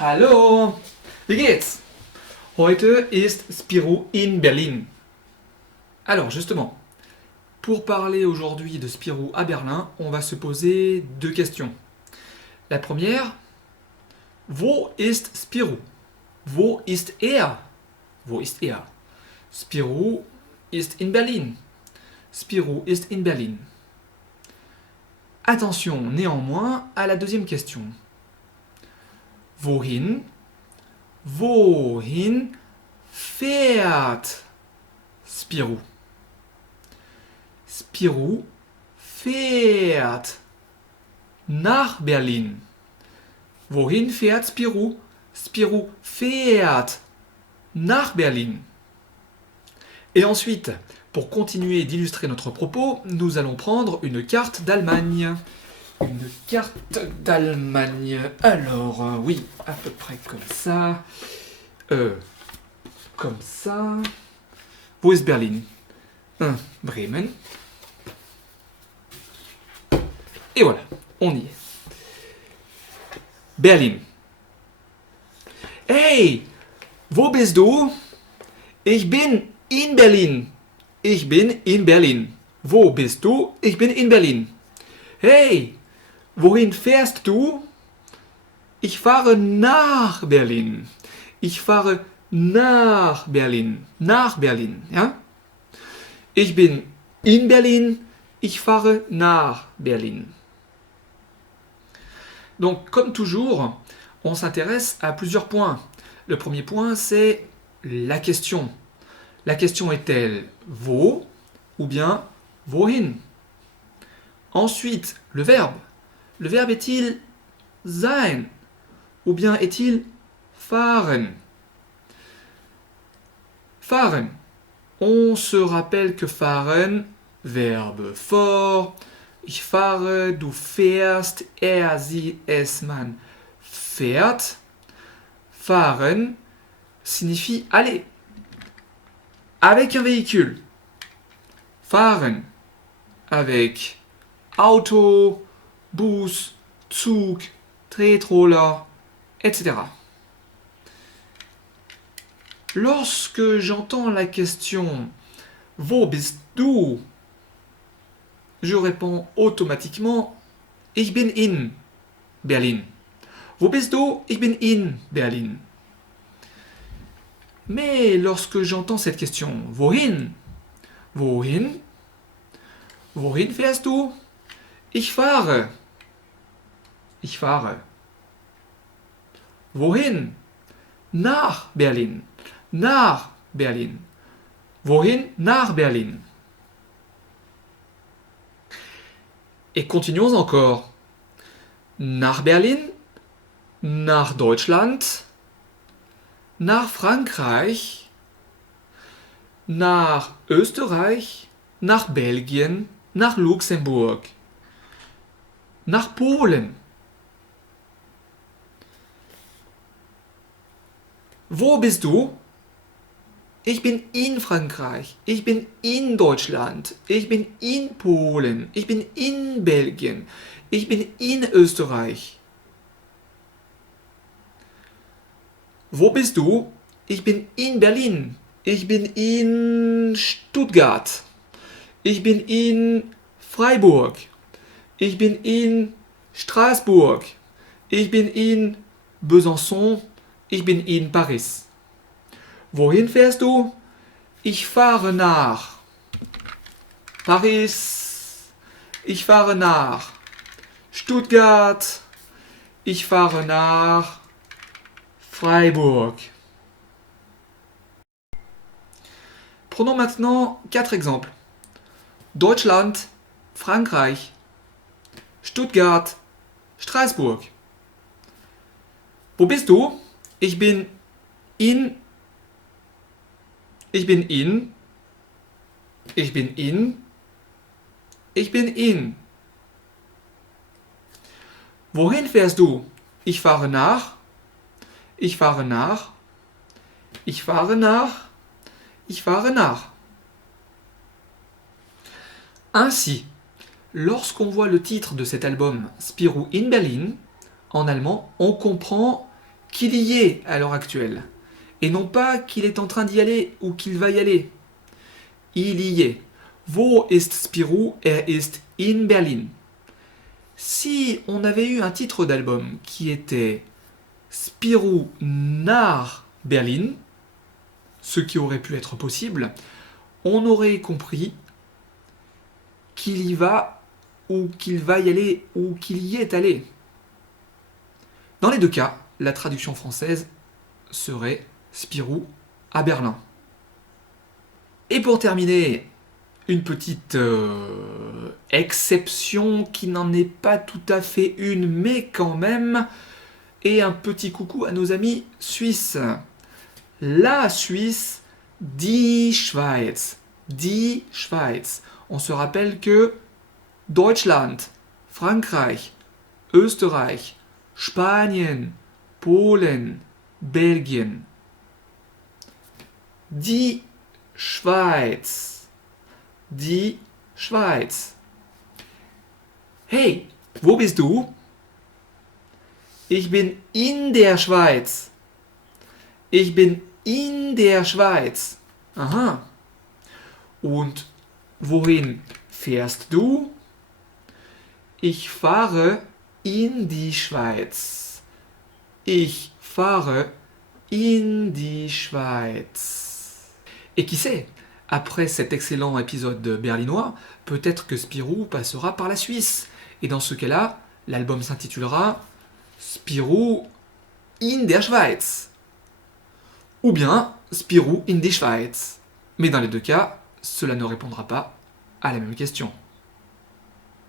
Hallo, wie geht's? Heute ist Spirou in Berlin. Alors justement, pour parler aujourd'hui de Spirou à Berlin, on va se poser deux questions. La première, wo ist Spirou? Wo ist er? Wo ist er? Spirou ist in Berlin. Spirou ist in Berlin. Attention néanmoins à la deuxième question. Wohin? Wohin fährt Spirou? Spirou fährt nach Berlin. Wohin fährt Spirou? Spirou fährt nach Berlin. Et ensuite, pour continuer d'illustrer notre propos, nous allons prendre une carte d'Allemagne. Une carte d'Allemagne. Alors, oui, à peu près comme ça. Comme ça. Wo ist Berlin? Bremen. Et voilà, on y est. Berlin. Hey, wo bist du? Ich bin in Berlin. Ich bin in Berlin. Wo bist du? Ich bin in Berlin. Hey, wohin fährst du? Ich fahre nach Berlin. Ich fahre nach Berlin. Nach Berlin, ja? Ich bin in Berlin. Ich fahre nach Berlin. Donc, comme toujours, on s'intéresse à plusieurs points. Le premier point, c'est la question. La question est-elle wo ou bien wohin? Ensuite, le verbe. Le verbe est-il sein ou bien est-il fahren? Fahren. On se rappelle que fahren, verbe fort. Ich fahre, du fährst, er, sie, es, man fährt. Fahren signifie aller. Avec un véhicule. Fahren. Avec Auto, Bus, Zug, Tretroller, etc. Lorsque j'entends la question Wo bist du? Je réponds automatiquement Ich bin in Berlin. Wo bist du? Ich bin in Berlin. Mais lorsque j'entends cette question Wohin? Wohin? Wohin fährst du? Ich fahre. Ich fahre. Wohin? Nach Berlin. Nach Berlin. Wohin? Nach Berlin. Et continuons encore. Nach Berlin, nach Deutschland, nach Frankreich, nach Österreich, nach Belgien, nach Luxemburg, nach Polen. Wo bist du? Ich bin in Frankreich, ich bin in Deutschland, ich bin in Polen, ich bin in Belgien, ich bin in Österreich. Wo bist du? Ich bin in Berlin, ich bin in Stuttgart, ich bin in Freiburg, ich bin in Straßburg, ich bin in Besançon, ich bin in Paris. Wohin fährst du? Ich fahre nach Paris. Ich fahre nach Stuttgart. Ich fahre nach Freiburg. Prenons maintenant 4 exemples. Deutschland, Frankreich, Stuttgart, Straßburg. Wo bist du? Ich bin in. Ich bin in. Ich bin in. Ich bin in. Wohin fährst du? Ich fahre nach. Ich fahre nach. Ich fahre nach. Ich fahre nach. Ainsi, lorsqu'on voit le titre de cet album Spirou in Berlin, en allemand, on comprend qu'il y est à l'heure actuelle. Et non pas qu'il est en train d'y aller ou qu'il va y aller. Il y est. Wo ist Spirou? Ist in Berlin. Si on avait eu un titre d'album qui était Spirou nach Berlin, ce qui aurait pu être possible, on aurait compris qu'il y va ou qu'il va y aller ou qu'il y est allé. Dans les deux cas, la traduction française serait Spirou à Berlin. Et pour terminer, une petite exception qui n'en est pas tout à fait une, mais quand même, et un petit coucou à nos amis suisses. La Suisse, die Schweiz. Die Schweiz. On se rappelle que Deutschland, Frankreich, Österreich, Spanien, Polen, Belgien. Die Schweiz. Die Schweiz. Hey, wo bist du? Ich bin in der Schweiz. Ich bin in der Schweiz. Aha. Und wohin fährst du? Ich fahre in die Schweiz. Ich fahre in die Schweiz. Et qui sait, après cet excellent épisode berlinois, peut-être que Spirou passera par la Suisse. Et dans ce cas-là, l'album s'intitulera Spirou in der Schweiz. Ou bien Spirou in die Schweiz. Mais dans les deux cas, cela ne répondra pas à la même question.